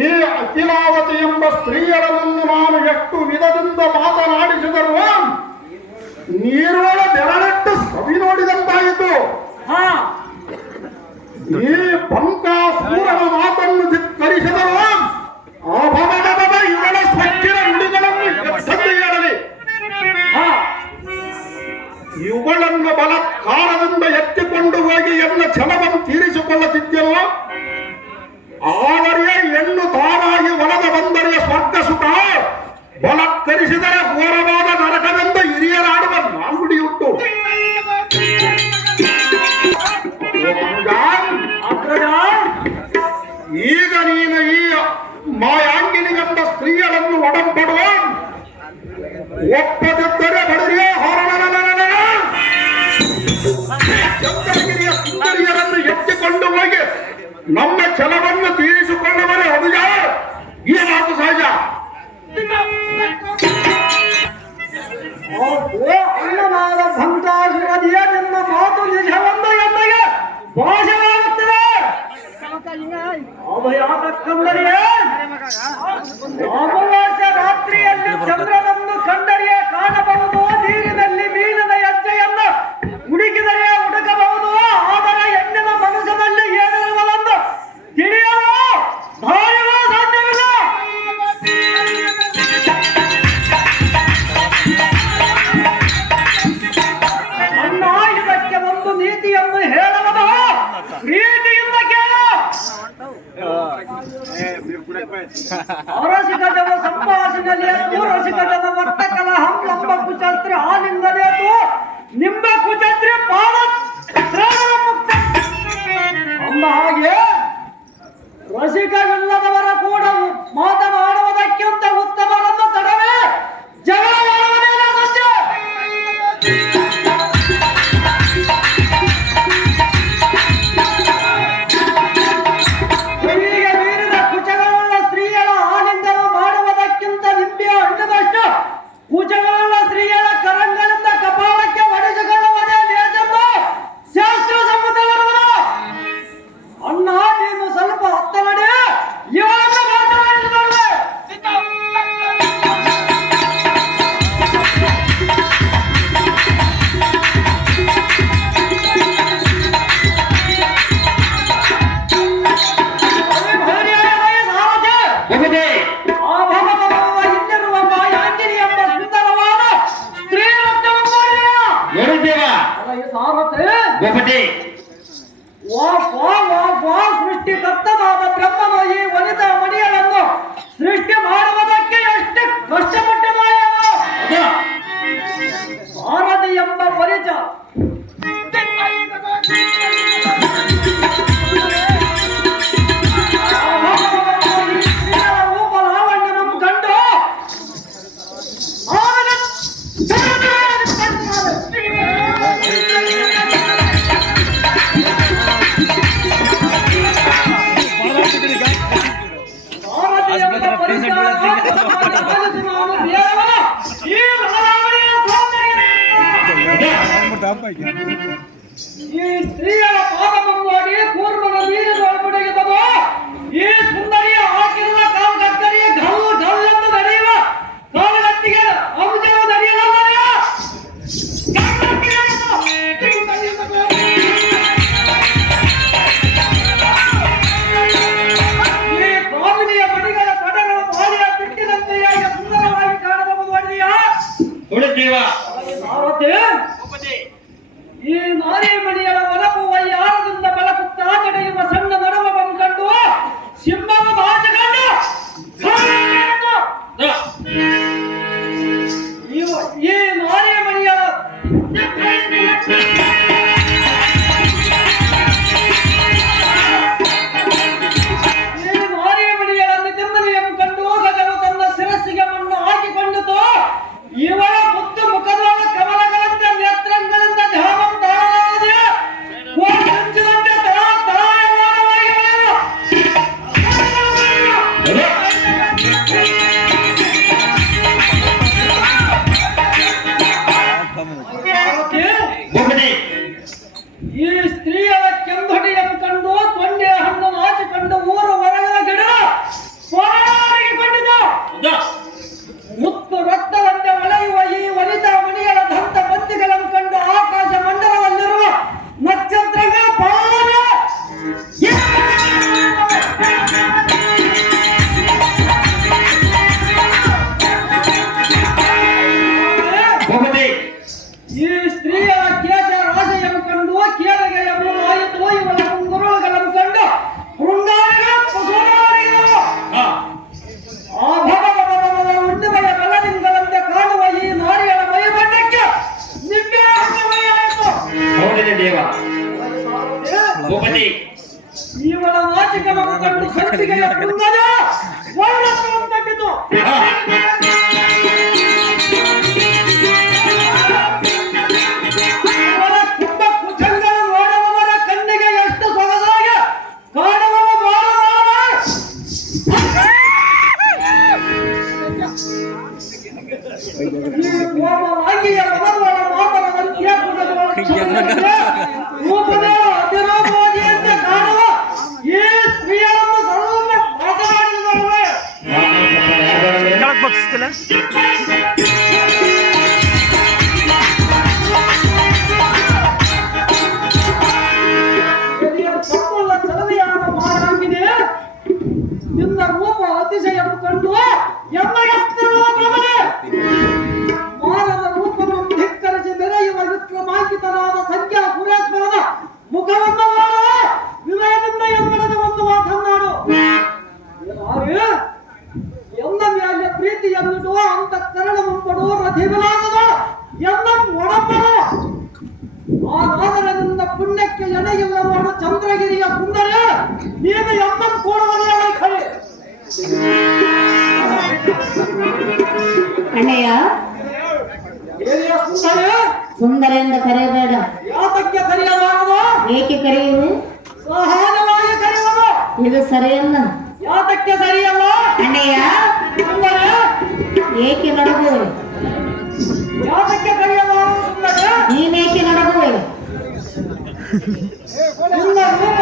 ಈ ಅಖಿಲಾವತಿ ಎಂಬ ಸ್ತ್ರೀಯರನ್ನು ನಾನು ಎಷ್ಟು ವಿಧದಿಂದ ಮಾತನಾಡಿಸಿದರು ನೀರೊಳ ಬೆರಳಟ್ಟು ಸವಿ ನೋಡಿದಂತಾಯಿತು. ಈ ಪಂಕಾಸೂರನ ಮಾತನ್ನು ಧಿಕ್ಕರಿಸಿದರು ಇವಳ ಸ್ವಚ್ಛರ ನುಡಿಗಳನ್ನು ಹೇಳಲಿ. ಇವುಗಳನ್ನು ಬಲತ್ಕಾರದಿಂದ ಎತ್ತಿಕೊಂಡು ಹೋಗಿ ಎನ್ನ ಛಲವನ್ನು ತೀರಿಸಿಕೊಳ್ಳುತ್ತಿದ್ದೆಯಲ್ಲ, ಆದರೆ ಹೆಣ್ಣು ತಾನಾಗಿ ಒಳಗ ಬಂದರೆ ಸ್ವರ್ಗ ಸುಖ, ಬಲತ್ಕರಿಸಿದರೆ ಘೋರವಾದ ನರಕವೆಂದು ಹಿರಿಯರಾಡುವ ನಾನುಡಿಯುಂಟು. ಈಗ ನೀನು ಈ ಮಾಯಾಂಗಿನಿ ಎಂಬ ಸ್ತ್ರೀಯರನ್ನು ಒಡಂಬಡುವ, ಒಪ್ಪದಿದ್ದರೆ ಬಡರಿಯ ಚಂದ್ರಗಿರಿಯ ಸುಂದರಿಯರನ್ನು ಎತ್ತಿಕೊಂಡು ಹೋಗಿ ನಮ್ಮ ಛಲವನ್ನು ತೀರಿಸಿಕೊಳ್ಳಬರೆ. ಅದು ಈ ಮಾತು ಸಹಜ. ಅಣ್ಣನಾದ ಭಂಗಾಸುರದಿಯ ನಿಮ್ಮ ಮಾತು ನಿಜವೆಂದು ಎಂದಿಗೆ ಭಾಷೆಯಾಗುತ್ತದೆ. ಅಭಯಾಕಂದರಿಯೇ, ಅಮಾವಾಸ್ಯ ರಾತ್ರಿಯಲ್ಲಿ ಚಂದ್ರನನ್ನು ಕಂಡರಿಯೇ ಕಾಣಬಹುದು, ನೀರಿನಲ್ಲಿ ಮೀನಿನ ಹೆಜ್ಜೆಯನ್ನು ಹುಡುಕಿದರೆ ಹುಡುಕಬಹುದು, ಆದರೆ ಹೆಣ್ಣಿನ ಮನಸ್ಸಿನಲ್ಲಿ ಏನಿರುವುದೆಂದು ತಿಳಿಯಲು ದಾರಿಯೂ ಸಾಧ್ಯವಿಲ್ಲ. ಅಣ್ಣ, ಇದಕ್ಕೆ ಒಂದು ನೀತಿಯನ್ನು ಹೇಳುವುದು ಪ್ರೀತಿಯಿಂದ ಕೇಳು. ರಸಿಕಜನ ಸಂಭಾಷಣೆಯಲ್ಲಿ ರಸಿಕಜನ ವರ್ತಕಲ ಹಂಲಂಬ ಕುಚಸ್ತ್ರಿ ಆಲಿಂಗದೇತು ನಿಂಬ ಕುಚಸ್ತ್ರಿ ಪಾದ ಮುಕ್ತ ಅಂದ ಹಾಗೆ ರಸಿಕವಿಲ್ಲದವರ ಕೂಡ ಮಾತನಾಡುವುದಕ್ಕಿಂತ ಉತ್ತಮರನ್ನು ತಡವೇ ಜಗಳ ಮಾಡುವುದಿಲ್ಲ. ಸತ್ಯ ಕೂಚಗಳುಳ್ಳ ಸ್ತ್ರೀಯರ ಕರಂಗಳಿಂದ ಕಪಾಳಕ್ಕೆ ಒಡೆಸಿಕೊಳ್ಳುವುದೇ ಲೇಜೆಂದು ಶಾಸ್ತ್ರ ಸಮ್ಮತವಿರುವುದು. ಅಣ್ಣ, ನೀನು ಸ್ವಲ್ಪ ಹತ್ತ ಮಾಡಿ ಇವರನ್ನು ಮಾತನಾಡಿಸಿಕೊಳ್ಳುವೆ. ಸೃಷ್ಟಿಕರ್ತನಾದ ಬ್ರಹ್ಮನು ಈ ವನಿತಾ ಮಣಿಯನ್ನು ಸೃಷ್ಟಿ ಮಾಡುವುದಕ್ಕೆ ಎಷ್ಟು ಕಷ್ಟಪಟ್ಟದಾಯನು. ಭಾರತಿ ಎಂಬ ಪರಿಚಯ ರೂಪ ಲಾವಣ್ಯವನ್ನು ಕಂಡು ಈ ಸ್ತ್ರೀಯರ ಪಾದವನ್ನು ನೋಡಿ ಕೂರ್ಮನ ನೀರಿನ ಒಳಪಡೆಯುತ್ತದೆ. ಈ ಸುಂದರಿಯ ಹಾಕಿರುವ ಕಾಲ್ಗತ್ತರಿ ಗಲ್ಲು ಗಲ್ಲೆಂದು ನಡೆಯುವ ಕಾಲಗತ್ತಿಗೆ ಅಂಶವು ನಡೆಯಲಾಗ ಈ ಕಾಮಿನಿಯ ಮಣಿಗಳ ಪಟಗಳ ಬಾಲಿಯ ಬಿಟ್ಟಿದಂತೆಯೇ ಸುಂದರವಾಗಿ ಕಾಣಬಹುದು. ಈ ನಾರಿ ಮಣಿಗಳ ಒಲಪು ವೈಯಾರದಿಂದ ಬೆಳಕುತ್ತಾ ನಡೆಯುವ ಸಣ್ಣ ನಾಚಿಕವನ್ನು ಕಂಡು ಸಂಚಿಕೆಯ ಪುಂಗದ ವರ್ಣವನ್ನು ತಟ್ಟಿತು. ಅವರ ಕುಂಭ ಕುಚಂಗನ ನೋಡುವವರ ಕಣ್ಣಿಗೆ ಎಷ್ಟು ಸೊಗಸಾಗಿ ಕಾಣುವವ ಮಾಡುವವ. ಈ ಕೋಮಲಾಂಗಿಯ ಮನದೊಳ ಮಾತನ ಮಧ್ಯೆ ರೂಪದೇವ ಅತಿರೋಪವಾದಿಯಂತೆ ಕಾಣುವ ಈ ಸ್ತ್ರೀಯನ್ನು ಸರ್ವೊಮ್ಮೆ ಮಾತನಾಡಿದವೇ. ತಪ್ಪುള്ള ಚಲನೆಯಾದ ಮಾರಾಗಿದೆ. ನಿನ್ನ ರೂಪ ಅತಿಶಯ ಕಂಡು ಎಲ್ಲ ಮಾನವ ರೂಪವನ್ನು ಧಿಕ್ಕರಿಸಿ ಮೆರೆಯುವ ವಿಕ್ರಮಾಂಕಿತನಾದ ಸಂಖ್ಯಾ ಸುರೇಶ್ವರನ ಮುಖವನ್ನು ನೋಡುವ ವಿನಯದಿಂದ ಎಮ್ಮಡದ ಒಂದು ಮಾತನ್ನಾಡು. ಎಲ್ಲ ಮೇಲೆ ಪ್ರೀತಿಯನ್ನಿಡುವ ಅಂತ ಕರಳವಂಪಡು ರಥಿವಿಲಾಸದ ಎಲ್ಲ ಒಡಂಬಡು. ಆದರೆ ನಿನ್ನ ಪುಣ್ಯಕ್ಕೆ ಎಣೆಯಿಲ್ಲವಾದ ಚಂದ್ರಗಿರಿಯ ಸುಂದರ ನೀನು ಎಮ್ಮನ್ ಕೂಡುವನೇ ವೈಖರಿ. ಅಣ್ಣಯ್ಯ, ಏರಿಯ ಸುಂದರ ಸುಂದರ ಎಂದು ಕರೆಯಬೇಡ. ಯಾತಕ್ಕೆ ಕರೆಯಬಾರದು? ಏಕೆ ಕರೆಯುವೆ? ಸಹಜವಾಗಿ ಕರೆಯುವುದು. ಇದು ಸರಿಯಲ್ಲ. ಯಾತಕ್ಕೆ ಸರಿಯಲ್ಲ? ಅಣ್ಣಯ್ಯ, ಸುಂದರ ಏಕೆ ನಡಗುವೆ? ಯಾತಕ್ಕೆ ಕರೆಯಬಾರದು? ಸುಂದರ ನೀನೇಕೆ ನಡಗುವೆ? ನಿನ್ನ ರೂಪ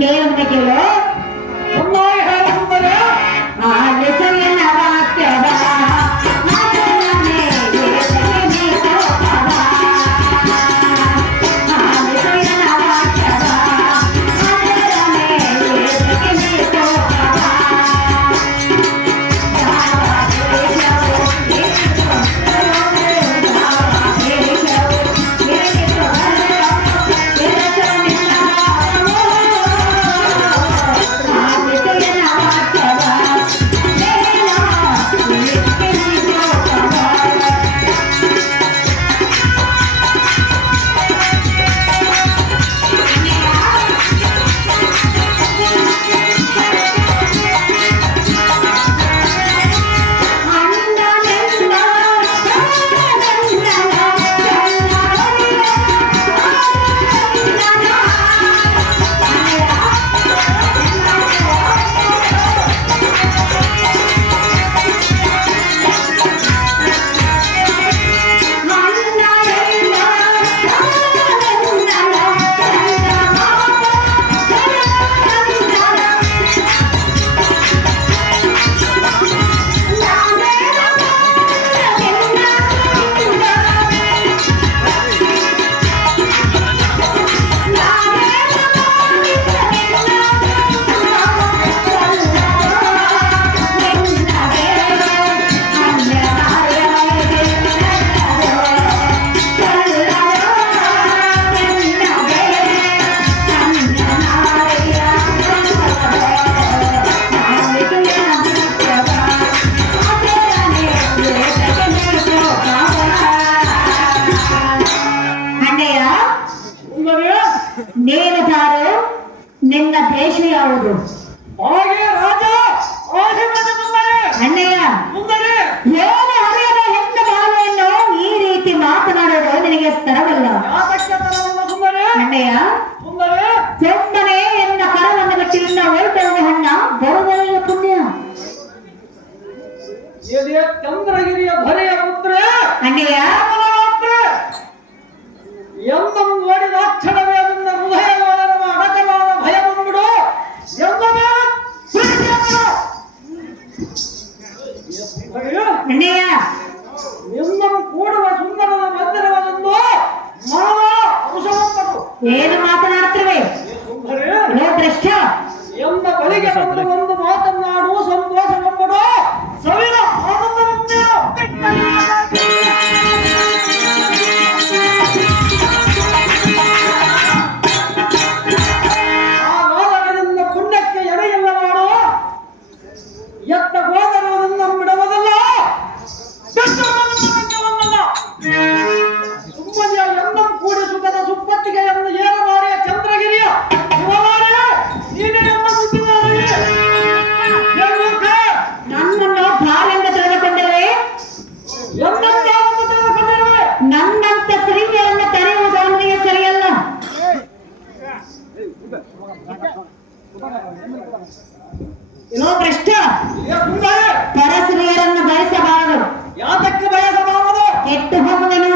ಹೇಳಂತ ಕೇಳು. ಚೆನ್ನಾಗಿ ಹೇಳ ಸುಂದರ. ಆ ಹೆಸರಿನ ವಾಕ್ಯದ ನೀನು ಯಾರು? ನಿನ್ನ ದೇಶ ಯಾವುದು? ಹಾಗೆ ರಾಜ ಆಶೀರ್ವಾದ ಸುಂದರ. ಅಣ್ಣಯ್ಯ, ಸುಂದರ ಏನು ಹರಿಯದ ಹೆಣ್ಣು ಬಾಲೆಯನ್ನು ಈ ರೀತಿ ಮಾತನಾಡೋದು ನಿನಗೆ ಸ್ತರವಲ್ಲ. ಯಾತಕ್ಕೆ ತರವಲ್ಲ ಸುಂದರ? ಅಣ್ಣಯ್ಯ, ಸುಂದರ ಸೊಮ್ಮನೆ ಎನ್ನ ಕರವನ್ನು ಬಿಟ್ಟು ಇನ್ನ ಹೊರಟುವ ಹಣ್ಣ ಬರುವನೆಯ ಪುಣ್ಯ. ಎದೆಯ ಚಂದ್ರಗಿರಿಯ ಭರೆಯ ಪುತ್ರ ಅಣ್ಣಯ್ಯ, ಎಂದಂ ನೋಡಿದ ಕ್ಷಣವೇ ಅದನ್ನ ಹೃದಯವಾದ ಅಡಕವಾದ ಭಯ ಬಂದ್ಬಿಡು. ಅಣ್ಣಯ್ಯ, ಎಂದಂ ಕೂಡುವ ಸುಂದರದ ಮಂದಿರವನ್ನೊಂದು ಮಾವ ಅನುಸರಿಸಲು ಏನು ಮಾತನಾಡ್ತಿರುವೆ? ಲೋ ಭ್ರಷ್ಟ, ಎಂದ ಬಳಿಗೆ ಬಂದು ಒಂದು ಮಾತನ್ನಾಡು, ಸಂತೋಷ ಬಂದ್ಬಿಡು, ಸವಿನ ಆನಂದ ಇಲ್ಲೋ ಭ್ರಷ್ಟ, ಏ ಸುಂದರಿ, ಪರಸ್ತ್ರೀಯರನ್ನು ಬಯಸಬಾರದು, ಯಾತಕ್ಕೆ ಬಯಸಬಾರದು? ಕೆಟ್ಟು ಹೋಗುವೆನು